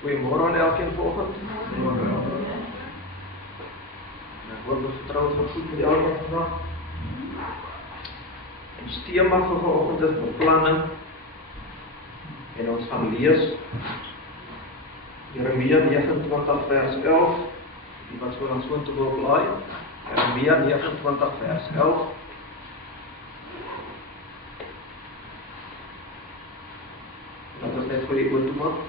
Goeiemôre aan elkeen vanoggend. Ek word vertrou vir goed met elkeen vandag. Ons tema vir vanoggend is beplanning. En ons gaan lees Jeremia 29 vers 11. Die wat so langs soontoe wil blaai. Jeremia 29 vers 11. Dat is net vir die oor toe maak.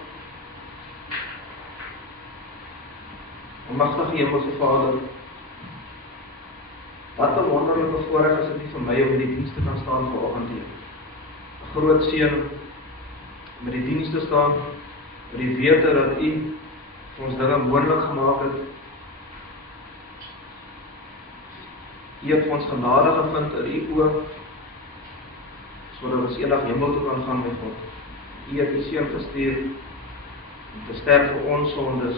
Magtige Hemelse Vader, wat 'n wonderlike voorreg is dit vir my om in die diens te kan staan vanoggend hier. 'n Groot seën om in die diens te staan, met die wete dat U vir ons dinge moontlik gemaak het. U het vir ons genade gevind in U oë, sodat ons eendag hemel toe kan gaan met God. U het U seun gestuur om te sterf vir ons sondes.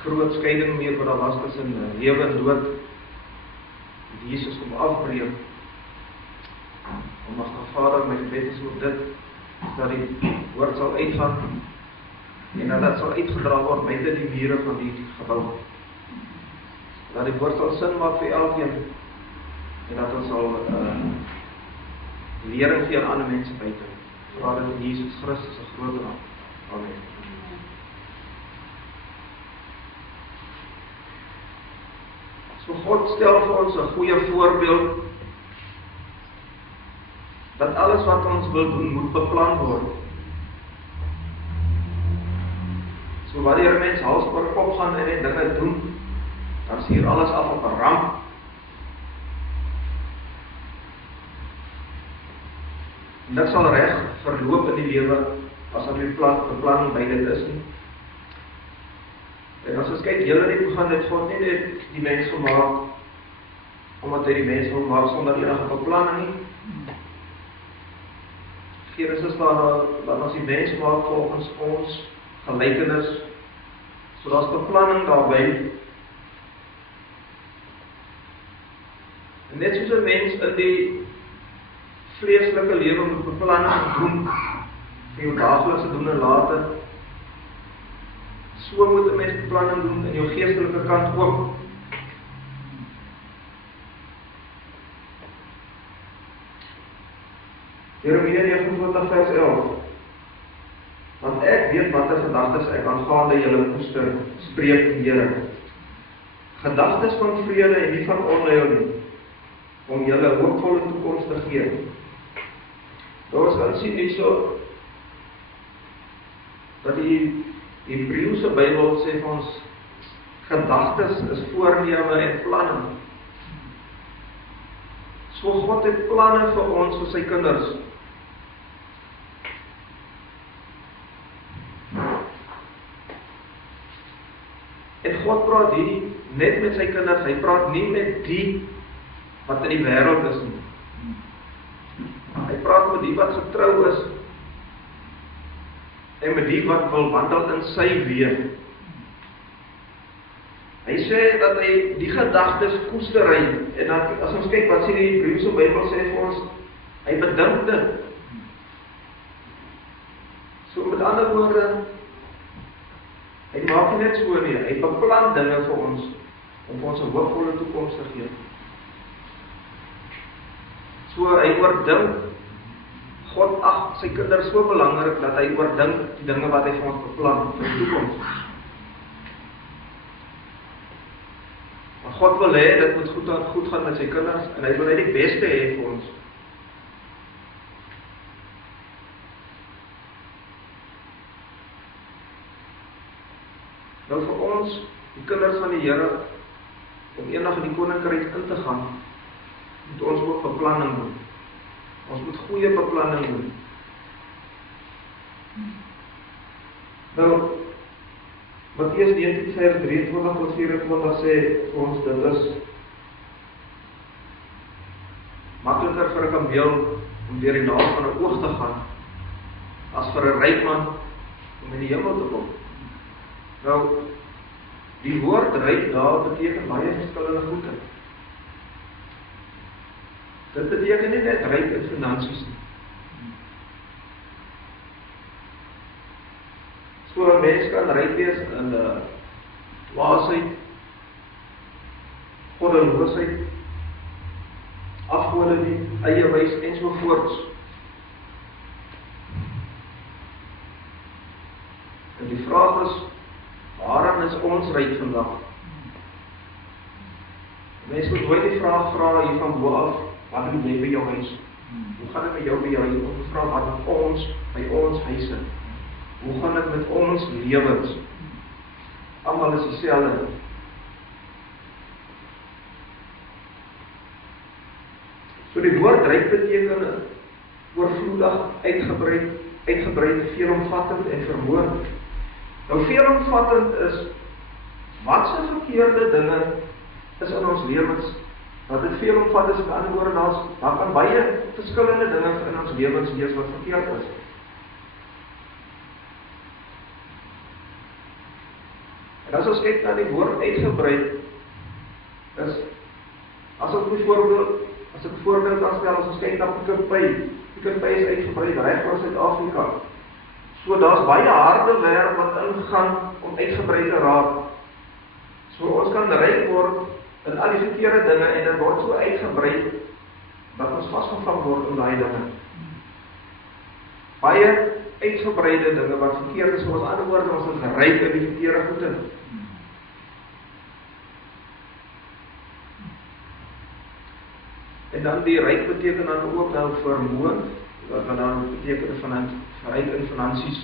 Groot skeiding meer wat daar was tussen lewe en dood. Jesus kom afbreek. Magtige Vader, my gebed is ook dit, dat die woord sal uitgaan en dat dit sal uitgedra word buite die mure van die gebou. Dat die woord sal sin maak vir elkeen en dat ons sal lering gee aan ander mense buite. Vra dit in Jesus Christus se groot naam. Amen. So God stel vir ons 'n goeie voorbeeld dat alles wat ons wil doen moet beplan word. So wanneer 'n mens hals oor kop gaan en net dinge doen, dan stuur alles af op 'n ramp. En dit sal reg verloop in die lewe as op die beplanning by dit is nie. En as ons kyk, hele net begin dit God nie net die mens gemaak omdat hy die mens wil maak sonder enige beplanning nie. Genesis staan dat ons die mens maak volgens ons gelykenis. So daar's beplanning daarby. En net soos 'n mens in die vleeslike lewe moet beplanning doen vir jou daaglikse doen en late, so moet 'n mens beplanning doen in jou geestelike kant ook. Jeremia 29 vers 11. Want ek weet watter gedagtes ek aangaande julle koester, spreek die Here. Gedagtes van vrede en nie van onheil nie, om julle hoopvolle toekoms te gee. Nou ons kan sien hierso dat die Hebreëse Bybel sê vir ons, gedagtes is voorneme en planne. So God het planne vir ons, vir sy kinders. En God praat hier net met sy kinders, hy praat nie met die wat in die wêreld is nie. Hy praat met die wat getrou is, en met die wat wil wandel in sy weë. Hy sê dat hy die gedagtes koester, en dat, as ons kyk wat sê die Hebreëse Bybel sê vir ons, hy bedink dit. So met ander woorde, hy maak nie net so nie, hy beplan dinge vir ons, om vir ons 'n hoopvolle toekoms te gee. So hy oordink, God ag sy kinders so belangrik, dat hy oordink die dinge wat hy vir ons beplan vir die toekoms. Maar God wil hê, dit moet goed gaan met sy kinders, en hy wil net die beste hê vir ons. Nou vir ons, die kinders van die Here, om eendag in die koninkryk in te gaan, moet ons ook beplanning doen. Ons moet goeie beplanning doen. Nou, Matteus 19 vers 23 tot 24 sê vir ons, dit is makliker vir 'n kameel om deur die naal van 'n oog te gaan, as vir 'n ryk man om in die hemel te kom. Nou, die woord ryk daar beteken baie verskillende goede. Dit beteken nie net ryk in finansies nie. So 'n mens kan ryk wees in dwaasheid, goddeloosheid, afgodenie, eie wys ensovoorts. En die vraag is, waarom is ons ryk vandag? Mense moet nooit die vraag vra hier van bo af, wat doen jy by jou huis? Hoe gaan dit met jou by jou huis? Of vra wat met ons, by ons huise? Hoe gaan dit met ons lewens? Almal is dieselfde. So die woord ryk beteken oorvloedig, uitgebrei, veelomvattend en vermoënd. Nou veelomvattend is, wat se verkeerde dinge is in ons lewens, dat dit veelomvattend is, met ander woorde, daar kan baie verskillende dinge in ons lewens wees wat verkeerd is. En as ons kyk na die woord uitgebrei, is, as ek voorbeeld aanstel, as ons kyk na Pick n Pay is uitgebrei reg oor Suid-Afrika. So daar's baie harde werk wat ingaan om uitgebrei te raak. So ons kan ryk word in al die verkeerde dinge en dit word so uitgebrei dat ons vasgevang word in daai dinge. Baie uitgebreide dinge wat verkeerd is, soos ander woorde, ons is ryk in die verkeerde goede. En dan die ryk beteken dan ook nou vermoënd, wat dan beteken van ryk in finansies.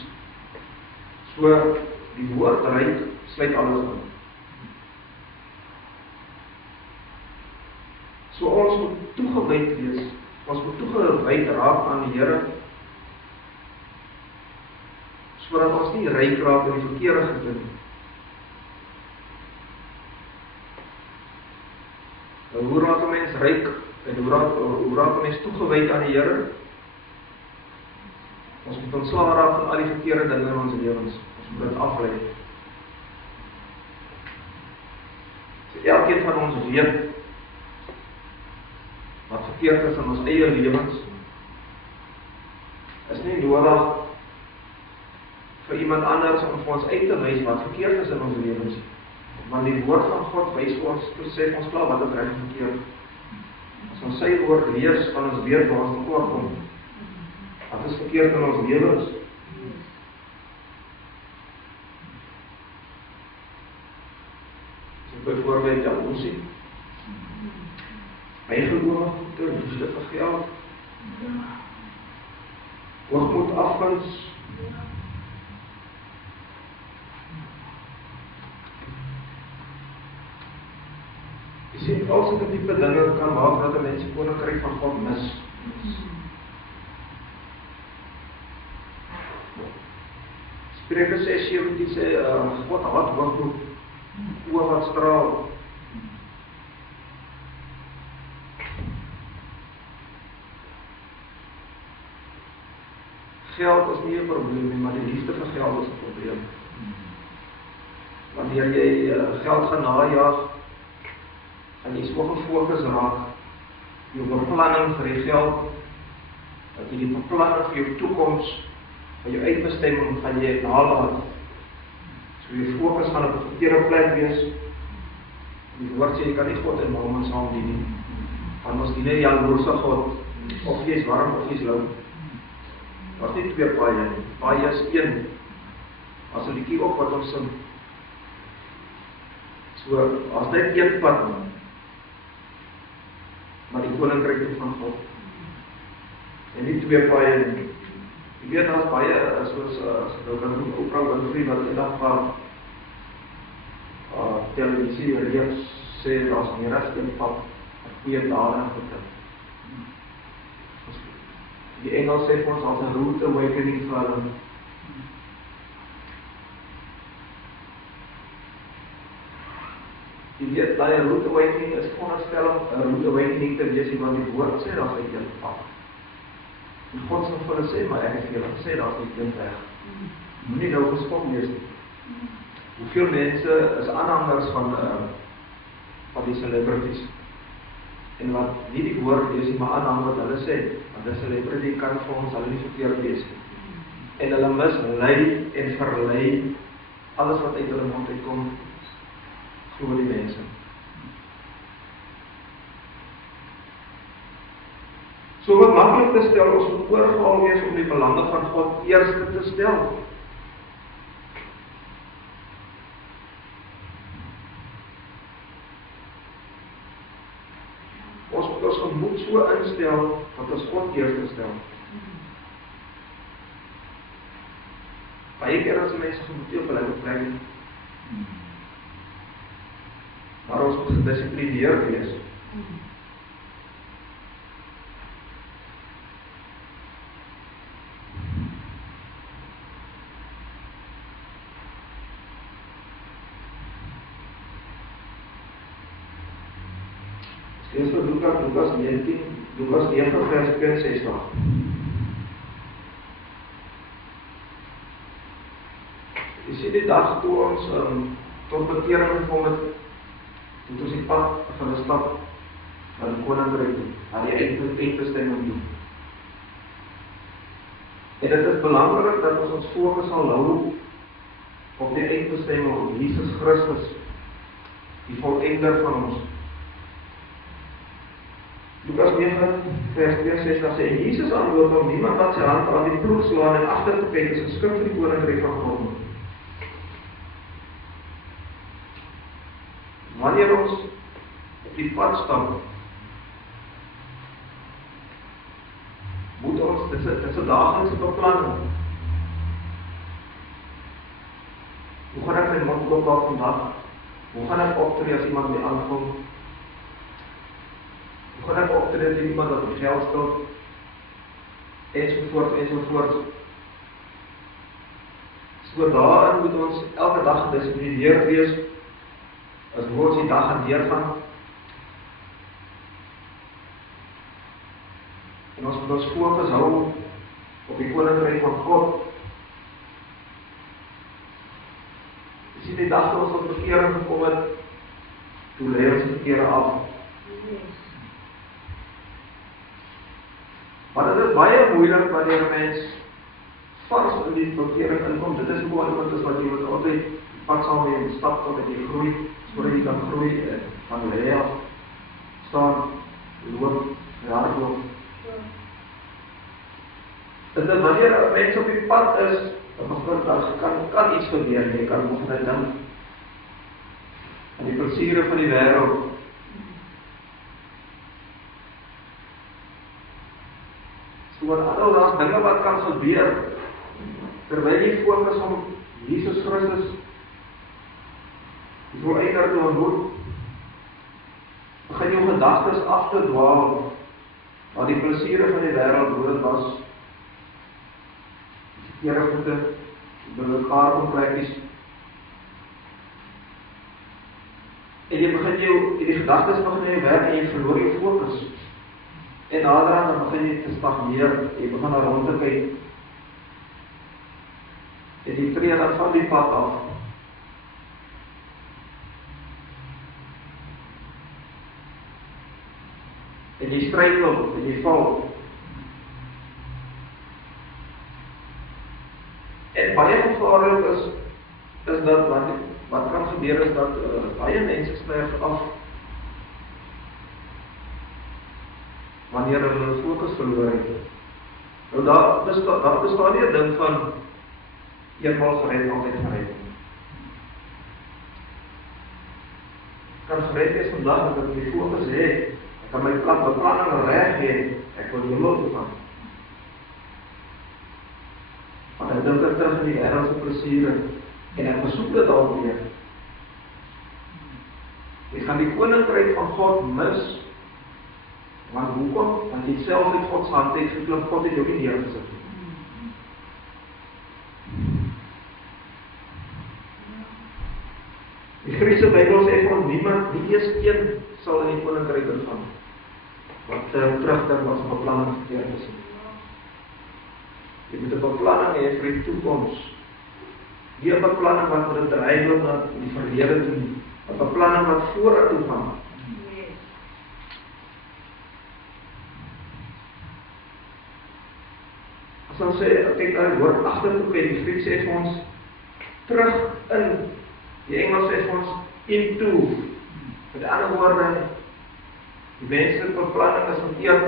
So die woord ryk sluit alles in. So ons moet toegewyd wees, ons moet toegewyd raak aan die Here, sodat ons nie ryk raak in die verkeerde goede nie. Nou, hoe raak 'n mens ryk en hoe raak 'n mens toegewyd aan die Here? Ons moet ontslae raak van al die verkeerde dinge in ons lewens. Ons moet dit aflei. So elkeen van ons weet wat verkeerd is in ons eie lewens. Is nie nodig vir iemand anders om vir ons uit te wys wat verkeerd is in ons lewens. Want die woord van God wys ons, sê ons klaar wat is reg en verkeerd. As ons sy woord lees, kan ons weet waar ons tekort kom. Wat is verkeerd in ons lewens? So byvoorbeeld jaloesie, eigeloof, liefde vir geld, hoogmoed, afguns, jy sien, al sulke tipe dinge kan maak dat 'n mens die koninkryk van God mis. Spreuke 6:17 sê, God haat hoogmoed, oë wat straal. Geld is nie 'n probleem nie, maar die liefde vir geld is 'n probleem. Wanneer jy geld gaan najag, gaan jy so gefokus raak, jou beplanning vir die geld, dat jy die beplanning vir jou toekoms, vir jou uitbestemming, gaan jy nalat. So jou fokus gaan op 'n verkeerde plek wees. Die woord sê, jy kan nie God en Mammon saam dien nie. Want ons dien nie die jaloerse God, of jy is warm of jy is lou. Daar is nie twee paaie nie, paaie is een. As 'n liedjie ook wat ons sing. So, as net een pad, maar die koninkryk van God. En nie twee paaie nie. Jy weet, daar is baie, soos nou kan noem, Oprah Winfrey, wat eendag van televisie reeks sê, daar is meer as een pad, 'n goeie dade en goede. Die Engels sê vir ons as 'n rude awakening vir hulle. Jy weet, daai rude awakening is veronderstel 'n rude awakening te wees, want die woord sê daar is 'n een pad. En God sê vir hulle sê, maar ek het vir julle gesê daar is nie een weg. Moenie nou geskok wees nie. Hoeveel mense is aanhangers van die celebrities? En wat nie die woord lees nie, maar aanhang wat hulle sê. Want 'n celebrity kan vir ons hulle nie verkeerd wees nie. en hulle mislei en verlei alles wat uit hulle mond uitkom, glo die mense. So wat maklik te stel, ons moet oorgehaal wees om die belange van God eerste te stel. Ons moet ons gemoed so instel, dat ons God eerste stel. Baie keer as mense gemoed nie op hulle plek nie. Maar ons moet gedissiplineerd wees. Lees vir Lukas 9 vers 62. Jy sien die dag toe ons tot bekering gekom het, moet ons die pad van die stap na die koninkryk toe, na die eindbestemming toe. En dit is belangrik dat ons fokus sal hou op die eindbestemming, op Jesus Christus, die volëinder van ons. Lukas 9 vers 62 sê, Jesus antwoord hom, niemand wat sy hand aan die ploeg slaan en agter te kyk is geskik vir die koninkryk van God. Wanneer ons op die pad stap, moet ons, dit is 'n daaglikse beplanning. Hoe gaan ek my mond oopmaak vandag? Hoe gaan ek optree as iemand my aankom? Hoe gaan ek optree as iemand wat my geld stel? Ensovoort. So daarin moet ons elke dag gedissiplineerd wees, as hoe ons die dag gaan deurgaan. En ons moet ons fokus hou op die koninkryk van God. Jy sien die dag toe ons tot bekering gekom het, toe lê ons die verkeerde af. Maar dit is baie moeilik wanneer 'n mens vars in die bekering inkom. Dit is hoe iemand is wat jy moet altyd pad saam mee en stap tot jy groei, sodat jy kan groei van lê af, staan, loop, hardloop. En dan wanneer 'n mens op die pad is, dan kan iets gebeur, jy kan begin dink aan die plesiere van die wêreld. So daar's dinge wat kan gebeur, terwyl jy fokus op Jesus Christus, die volëinder te ontmoet, begin jou gedagtes af te dwaal, waar die plesiere van die wêreld hoe dit was, die verkeerde goede, die bymekaar komplekkies, en jy begin die gedagtes begin jy werk en jy verloor jou fokus. En naderhand dan begin jy te stagneer, jy begin na rond te kyk, en jy tree dan van die pad af. En jy struikel, en jy val. En baie gevaarlik is dat wat kan gebeur is dat baie mense sterf af wanneer hulle fokus verloor het. Nou daar bestaan nie 'n ding van eenmaal gered, altyd gered. Kan gered wees vandag dat ek die fokus het, ek kan my beplanning reg hê, ek wil hemel toe gaan. Maar ek dink ek terug in die wêreldse plesiere en ek besoek dit alweer. Jy gaan die koninkryk van God mis. Want hoekom? Want jy self uit God se hand het geklop, God het jou nie neergesit. Die Griekse Bybel sê van niemand, nie eens een sal in die koninkryk ingaan. Wat terugdink wat se beplanning verkeerd is. Jy moet 'n beplanning hê vir die toekoms. Nie 'n beplanning wat moet dryf na die verlede toe nie. 'n Beplanning wat vorentoe gaan. As ons sê, kyk daar woord agtertoe, die Grieks sê vir ons terug in. Die Engels sê vir ons into. Met ander woorde, die menslike beplanning is om eer,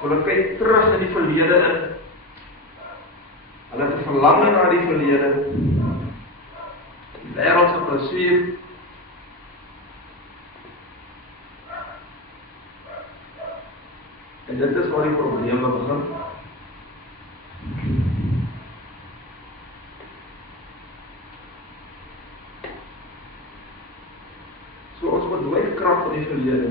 hulle kyk terug in die verlede in. Hulle het 'n verlange na die verlede. Die wêreldse plesier. En dit is waar die probleme begin. So ons moet nooit krag in die verlede.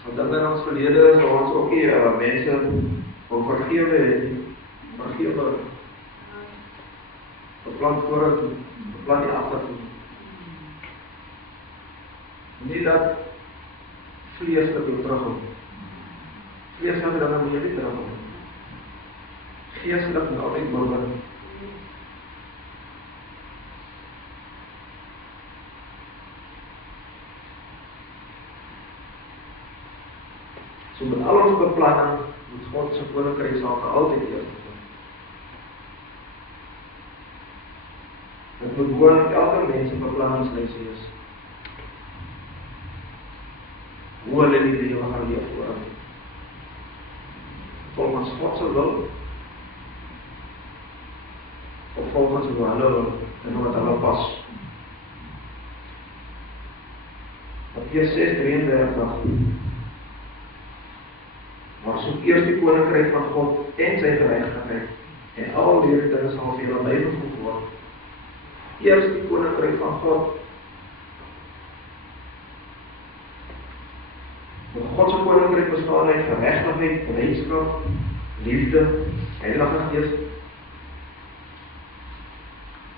So dinge in ons verlede is waar ons ook nie mense wil vergewe het. Vergewe. Beplan vorentoe, beplan die agtertoe. Nie dat vleeslik wil terugkom. Vleeslike dinge moet jy nie terugkom. Geestelik moet altyd oorwin. So met al ons beplanning moet God se koninkryk sake altyd eers kom. Dit moet gewoon elke mens se beplanningslys wees. Hoe hulle die lewe gaan leef vorentoe. Volgens God se wil, of volgens hoe hulle wil, en wat hulle pas. Matteus 6:33. Maar soek eers die koninkryk van God en sy geregtigheid, en al die dinge sal vir julle bygevoeg word. Eers die koninkryk van God. God se koninkryk bestaan uit geregtigheid, blydskap, liefde, Heilige Gees.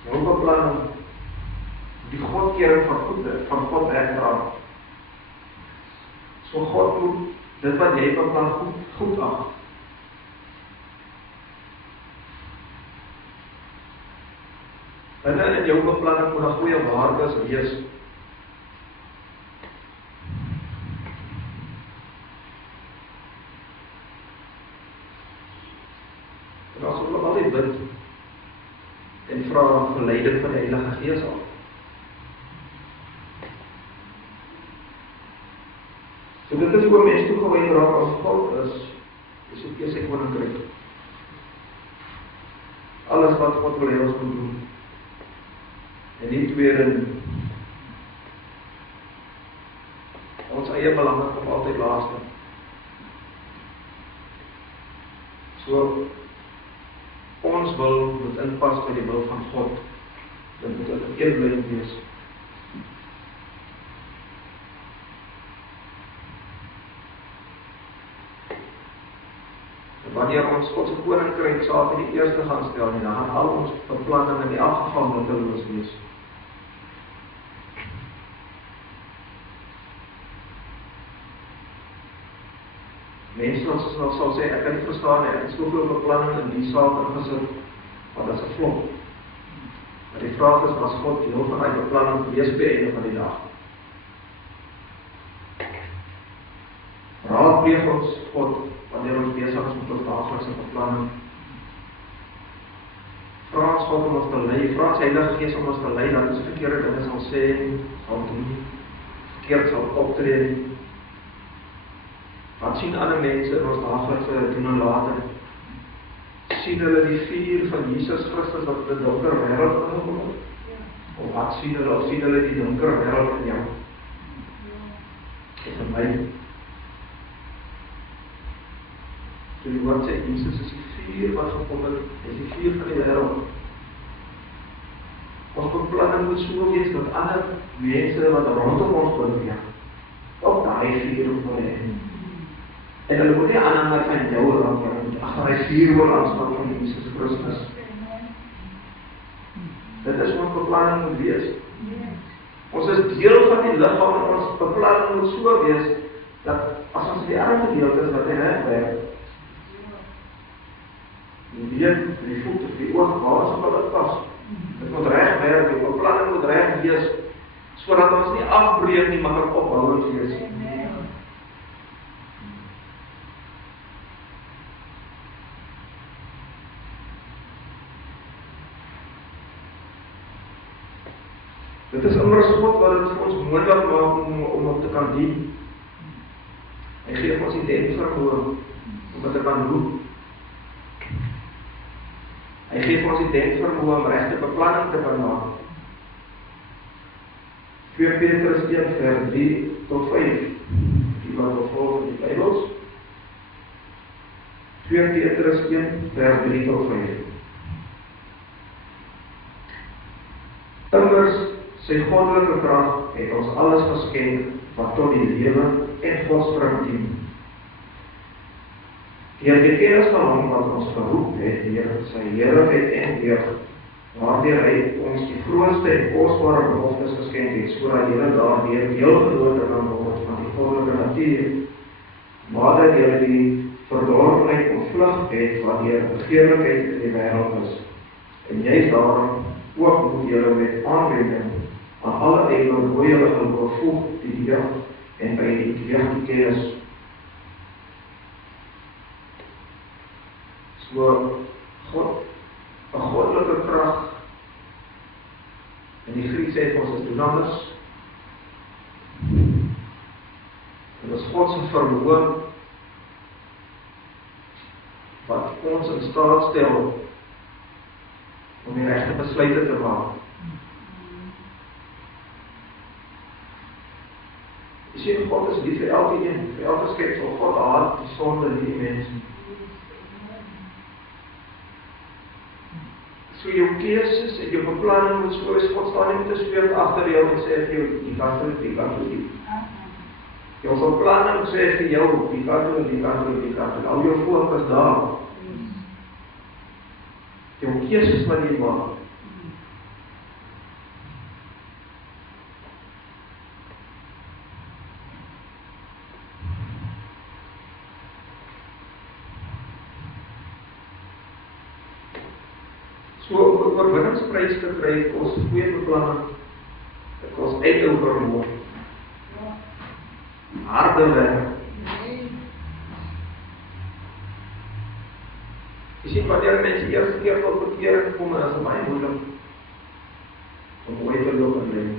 Nou beplanning die godkering van God wegdra. So God moet dit wat jy beplan goed ag. Binne in jou beplanning moet 'n goeie waardes wees. En as ons altyd bid en vra vir leiding van die Heilige Gees af. So dit is hoe mens toegewy raak as God is ook eers sy koninkryk. Alles wat God wil hê ons moet doen. En nie tweede ons eie belange kom altyd laaste. So ons wil moet inpas by die wil van God. Dit moet 'n eenheid wees. Wanneer ons God se koninkryk sake die eerste gaan stel, dan gaan al ons beplanning in elk geval nutteloos wees. Mense sal sê, ek kan nie verstaan, ek het soveel beplanning in die saak ingesit, maar dit is 'n flop. Maar die vraag is, was God deel van die beplanning gewees by die einde van die dag? Raadpleeg ons God wanneer ons besig is met ons daaglikse beplanning. Vra ons God om ons te lei, vra ons Heilige Gees om ons te lei, dat ons verkeerde dinge sal sê, sal doen, verkeerd sal optree. Wat sien ander mense in ons daaglikse doen en late? Sien hulle die vuur van Jesus Christus wat in die donker wêreld ingekom het? Of wat sien hulle? Of sien hulle die donker wêreld in jou? En vir my, so die woord sê, Jesus is die vuur wat gekom het, is die vuur van die wêreld. Ons beplanning moet so wees, dat ander mense wat rondom ons beweeg, ook daai vuur wil hê. En hulle moet nie aanhanger van jou raak, maar hulle moet agter hy vuur wil aanstaan van Jesus Christus. Dit is wat beplanning moet wees. Ons is deel van die liggaam en ons beplanning moet so wees, dat as ons die ander gedeelte is wat hy wegwerk, die been, die voet of die oog, waar ons op hulle pas. Dit moet reg werk, die beplanning moet reg wees, sodat ons nie afbreek nie, maar kan ophoudend wees. Dit is immers God wat dit vir ons moontlik maak om te kan dien. Hy gee ons die denkvermoë om dit te kan doen. Hy gee ons die denkvermoë om regte beplanning te kan maak. 2 Petrus 1 vers 3 tot 5. Die wat wil volg in die Bybels. 2 Petrus 1 vers 3 tot 5. Immers sy goddelike krag het ons alles geskenk wat tot die lewe en Godspring dien. Deur die kennis van hom wat ons geroep het deur sy heerlikheid en deug, waardeur hy ons die grootste en kosbare beloftes geskenk het, sodat julle daardeur deelgenote kan word van die goddelike natuur, waardeur julle die verdorwenheid ontvlug het wat deur begeerlikheid in die wêreld is. En juist daarom ook moet julle met aanwending aan alle eie hoe julle bevoeg die deug en by die deug die kennis. So God, 'n goddelike krag in die Grieks sê ons is dunamis. Dit is God se vermoë wat ons in staat stel om die regte besluite te maak. Jy sien, God is lief vir elkeen, vir elke skepsel. God haat die sonde in die mens. So jou keuses en jou beplanning moet so is, God staan nie met 'n sweep agter jou en sê vir jou, jy kan doen, jy kan doen. Jou beplanning sê vir jou, jy kan doen, jy kan doen, jy kan doen. Al jou fokus daar. Jou keuses wat jy maak. So om oorwinningsprys te kry, kos goeie beplanning, dit kos uithou vermoë, harde werk. Jy sien, wanneer mense eerste keer tot bekering kom, is dit baie moeilik om ooit te loop in lewe.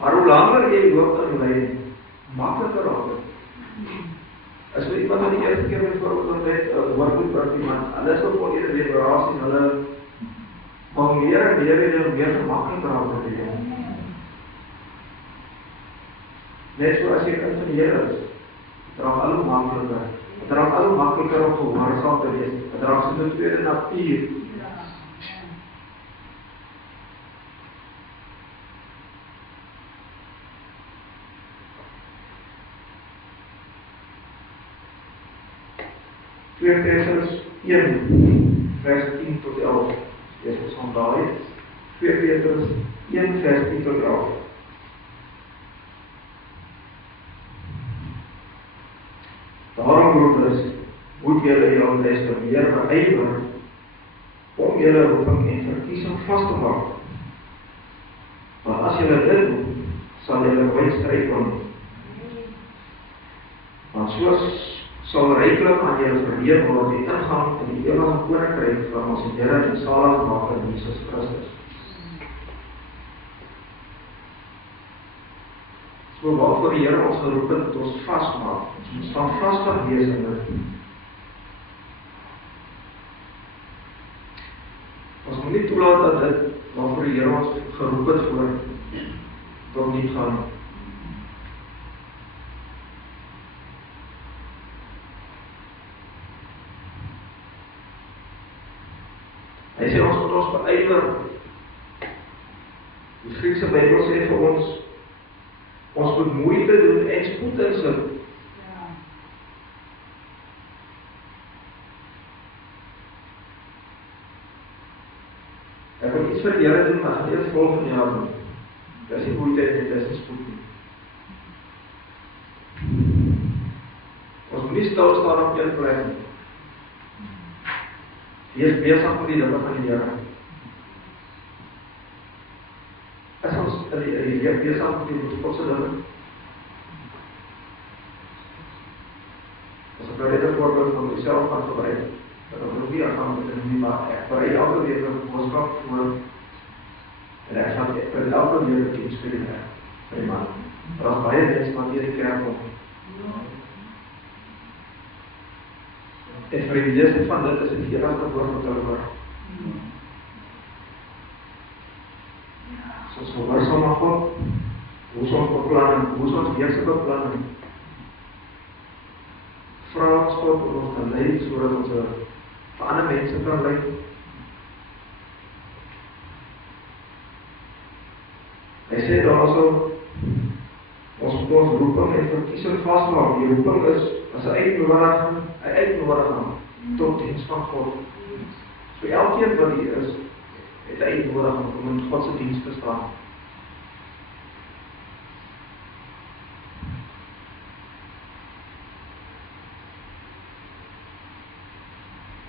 Maar hoe langer jy loop in lewe, makliker raak dit. As jy iemand aan die eerste keer byvoorbeeld net hoor moet bring iemand, hulle is ook al eerder liberasie, hulle maar meer en meer gemakkelijk raak te doen. Net zoals je kind van die Here is, het raak al hoe makkelijker. Het raak al hoe makkelijker om gehoorzaam te wees. Het raak so 'n tweede natuur. Tweede Petrus 1 vers 10 tot 11. Dit is van daai 2 Petrus 1 vers 10 tot 11. Daarom broeders, moet julle jou des te meer beywer om julle roeping en verkiesing vas te maak. Maar as julle dit doen, sal julle nooit struikel nie. Want soos sal ryklik aan julle verleer word die ingang in die ewige koninkryk van ons Here en Saligmaker Jesus Christus. So waarvoor die Here ons geroep het, ons vasmaak. Ons moet standvastig wees in dit. Ons moet nie toelaat dat dit waarvoor die Here ons geroep het voor tot nie gaan. Hy sê ons moet ons beywer. Die Griekse Bybel sê vir ons moet moeite doen en spoed insit. Ek wil iets vir die Here doen, maar gaan eers volgende jaar doen. Dis nie moeite en dis nie spoed nie. Ons moet nie stil staan op een plek nie. Wees besig met die dinge van die Here. As ons die besig met die God se dinge. As ek nou net 'n voorbeeld van myself kan gebruik, dan wil ek nie aan met dit nie, maar ek berei elke week 'n boodskap voor En ek gaan vir elke week die inspirie vir die man. Maar as baie mense wat hier die kerk kom. En vir die lees van dit is die enigste woord wat hulle hoor. Soos gehoorsaam aan God, hoe is ons beplanning, hoe is ons weekse beplanning? Vra ons God om ons te lei, sodat ons vir ander mense kan lei. Hy sê daar so, ons moet ons roeping en verkiesing vastmaak. Die roeping is 'n uitnodiging tot diens van God. So elkeen wat hier is, het 'n uitnodiging om in God se diens te staan.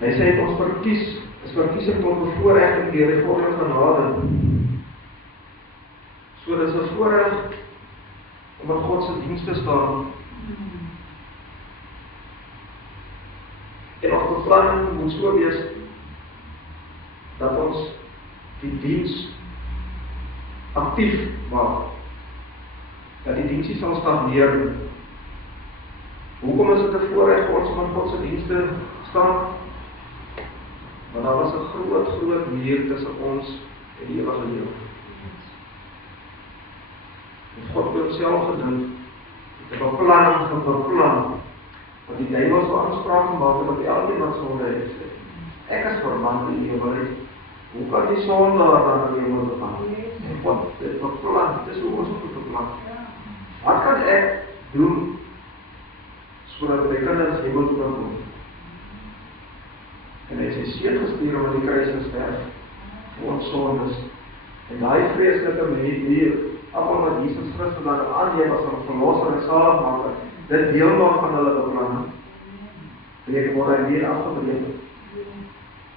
Hy sê ons is verkiesing tot bevoorregting deur die God se genade. So dis 'n voorreg om in God se diens te staan. En ons beplanning moet so wees dat ons die diens aktief maak. Dat die diens nie sal stagneer. Hoekom is dit 'n voorreg vir ons om in God se diens te staan? Want daar was 'n groot muur tussen ons en die ewige lewe. En God het homself gedink, het 'n beplan, want die duiwel so aanspraak gemaak het op elkeen wat sonde het. Ek is verwant in die ewigheid. Hoe kan die sondaar dan in die ewigheid gaan? En God het beplan, dit is hoe ons moet beplan. Wat kan ek doen sodat my kinders hemel toe kan kom? En hy het sy seun gestuur om aan die kruis te sterf vir ons sondes. En daai vreeslike manier, almal wat Jesus Christus dan aanneem as 'n verlosser en saligmaker, dit deel nog van hulle beplanning. Breek word hy weer afgebreek.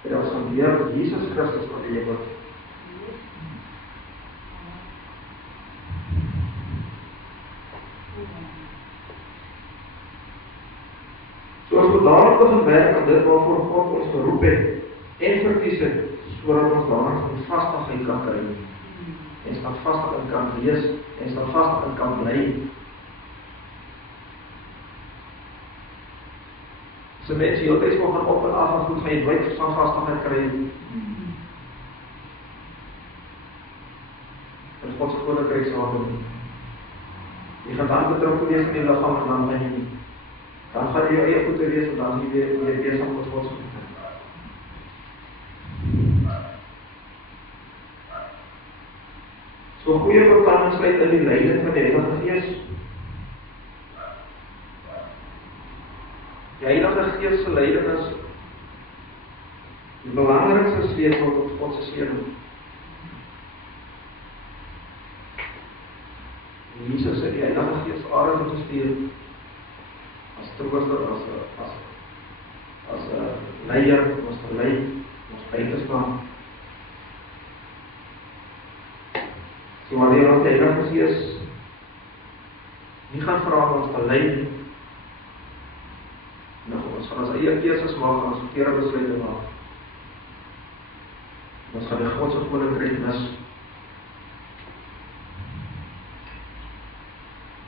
Dit was van Jesus Christus wat die word. So ons moet daarop begin werk aan dit waarvoor God ons geroep het en verkies het, sodat ons daarin standvastigheid kan kry. En standvastig in kan wees en standvastig in kan bly. So mense heeltyd gaan op en af en goed gaan jy nooit standvastigheid kry. En God se koninkryk sal doen. Jy gaan dan betrokke wees in die liggaam en dan nie. Dan gaan jy eie goede wees en dan jy weer besig met God se goede. So goeie beplanning sluit in die leiding van die Heilige Gees. Die Heilige Gees se leiding is die belangrikste sleutel tot God se seëning. Jesus het die Heilige Gees aarde gestuur as trooster, as 'n leier, ons te lei, ons by te staan. So wanneer ons die Heilige Gees nie gaan vra om ons te lei, nou, ons gaan ons eie keuses maak en ons verkeerde besluite maak. Ons gaan die God se koninkryk mis.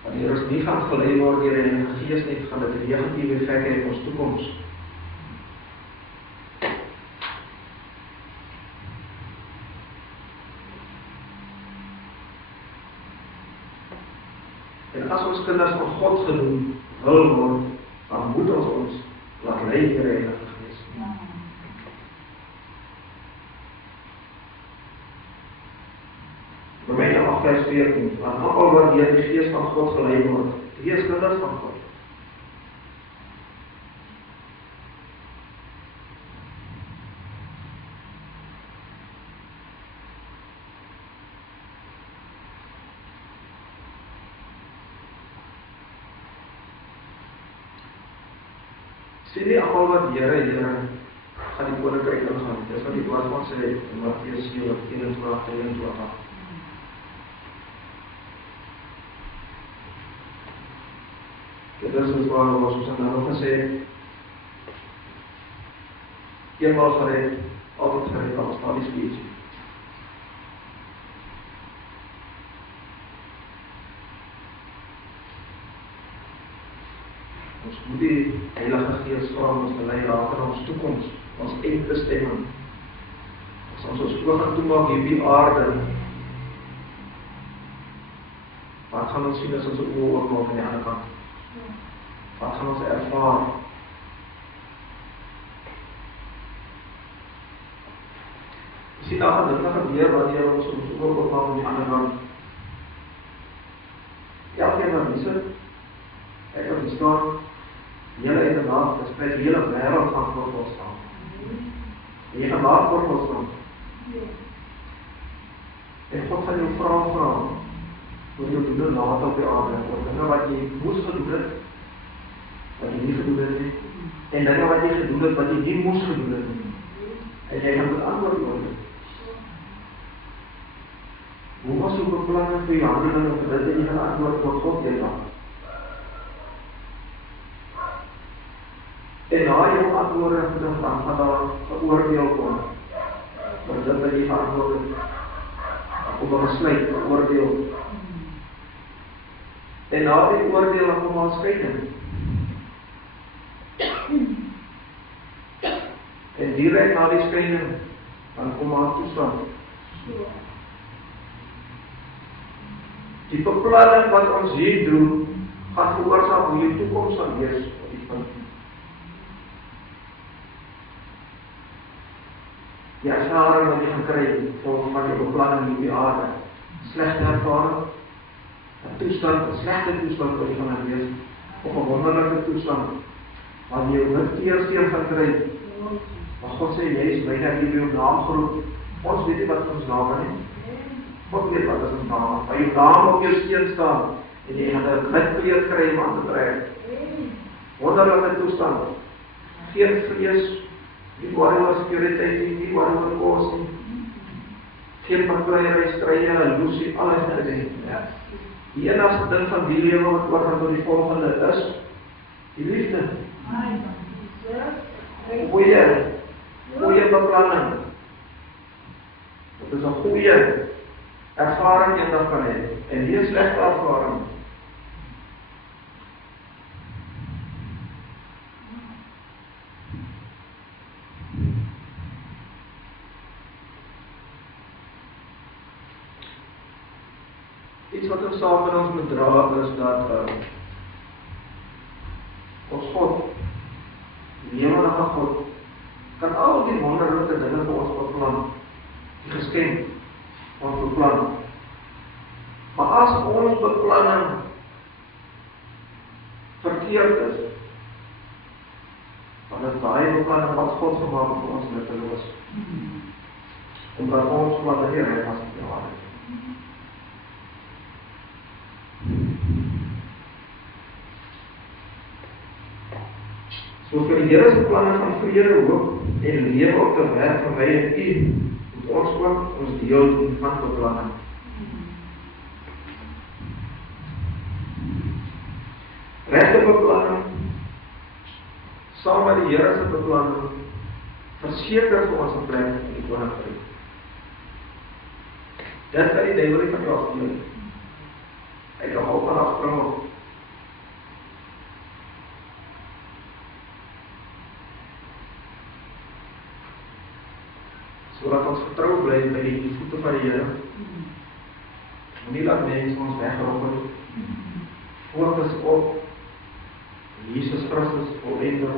Wanneer ons nie gaan gelei word deur die Heilige Gees nie, gaan dit 'n negatiewe effek hê op ons toekoms. En as ons kinders van God genoem wil word, dan moet ons laat lei deur die Heilige Gees. Romeine 8:14, want almal wat deur die Gees van God gelei word, die is kinders van God. Sien nie almal wat Here gaan die koninkryk ingaan. Dis wat die woord van sê in Matteus 7:21-22. Dit is waar ons nou gesê, eenmaal gered, altyd gered, al staan die spesies. Ons moet die Heilige Gees vra om ons te lei raak in ons toekoms, ons eindbestemming. As ons oog gaan toemaak hier op die aarde, wat gaan ons sien as ons oog oopmaak aan die ander kant? Wat gaan ons ervaar? Jy sien, daar gaan dinge gebeur wanneer ons oog oopmaak aan die ander kant. Elkeen wat nie sit, ek wat die staan, hele uit en naad, dis by die hele wêreld gaan voor ons staan. En jy gaan daar voor ons staan. En God gaan jou vra, oor jou doen later op die aarde, oor dinge wat jy moes gedoen het, wat jy nie gedoen het nie, en dinge wat jy gedoen het, wat jy nie moes gedoen het nie. En jy gaan met antwoord word. Hoe was jou beplanning vir jou handeling vir dit en jy gaan antwoord oor God jy dan? En na jou antwoorde dan gaan daar geoordeel word. Maar dit wat jy geantwoord het, op 'n besluit geoordeel. En na die oordeel dan kom ons skeiding. En direk na die skeiding dan kom ons toestand. Die beplanning wat ons hier doen, gaan veroorsaak hoe jou toekoms sal wees op die punt. Die ervaring wat jy gaan kry van jou beplanning hier op die aarde, slegte ervaring, 'n toestand, 'n slegte toestand wat jy gaan wees, of 'n wonderlike toestand, wat jy net keer gaan kry. Maar God sê, jy is my dat jy jou naam geroep. Ons weet nie wat ons naam is nie. God weet wat is ons naam. Waar jou naam op jou steen staan, en jy gaan 'n wit kry om aan te trek. Wonderlike toestand. Geen vrees, nie worry oor sekuriteit nie worry oor kos nie. Geen partyery, strye, loesie, alles net nie. Die enigste ding van die lewe wat oorgaan tot die volgende is die liefde. Goeie beplanning. Dit is 'n goeie ervaring eendag kan hê, en nie 'n slegte ervaring. Iets wat ons saam met ons moet dra is dat ons God, die hemelse God, kan al die wonderlike dinge vir ons beplan, die geskenk, ons beplan. Maar as ons beplanning verkeerd is, dan is daai beplanning wat God gemaak het vir ons nutteloos. Omdat ons planne nie reg was op die aarde. So vir die Here se planne van vrede, hoop en lewe op te werk vir my en u, moet ons ook ons deel doen van beplanning. Regte beplanning, saam met die Here se beplanning, verseker vir ons 'n plek in die koninkryk. Dit kan die duiwel nie van jou afneem. Hy kan ook aan afspring op. Sodat ons vertrou bly by die voete van die Here. Moenie laat mense ons wegrol nie. Fokus op Jesus Christus volëindig.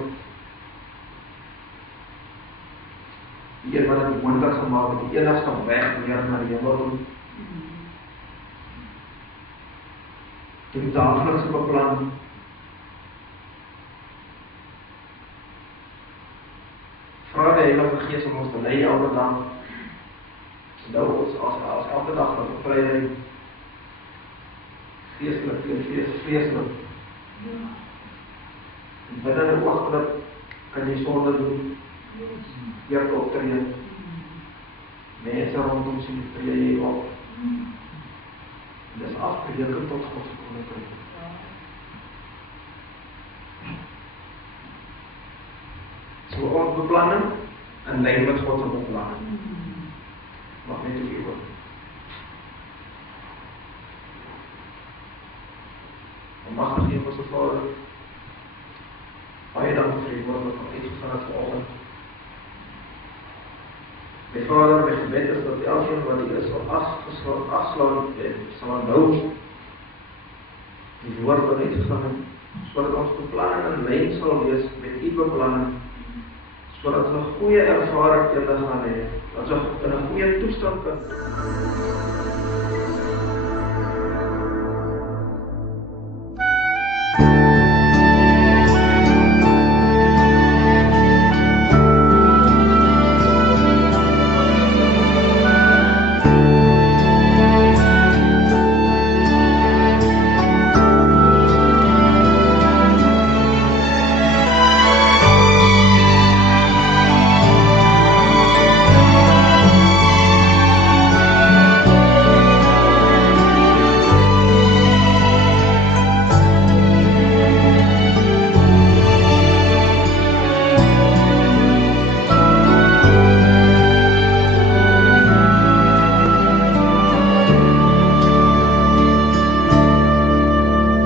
Die een wat dit moontlik gemaak het, die enigste weg weer na die hemel toe. Die daaglikse beplan. Vra die Heilige Gees om ons te lei elke dag. Nou ons as elke dag wat bevrediging. Vreeslik. En binne 'n oomblik kan jy sonder doen. Jy optree. Mense rondom sien tree jy op. Dis afbreek tot God se koninkryk. So ons beplanning in lyn met God se beplanning. Mag net op u word. Mag ons Vader Baie dankie vir die woord wat van uitgegaan het vanoggend. My Vader, my gebed is dat elkeen wat hier is op afslaan sal aanhou die woord wat uitgegaan het, sodat ons beplanning in lyn sal wees met u beplanning, sodat ons 'n goeie ervaring eendag gaan hê, dat ons in 'n goeie toestand kan.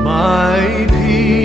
My peace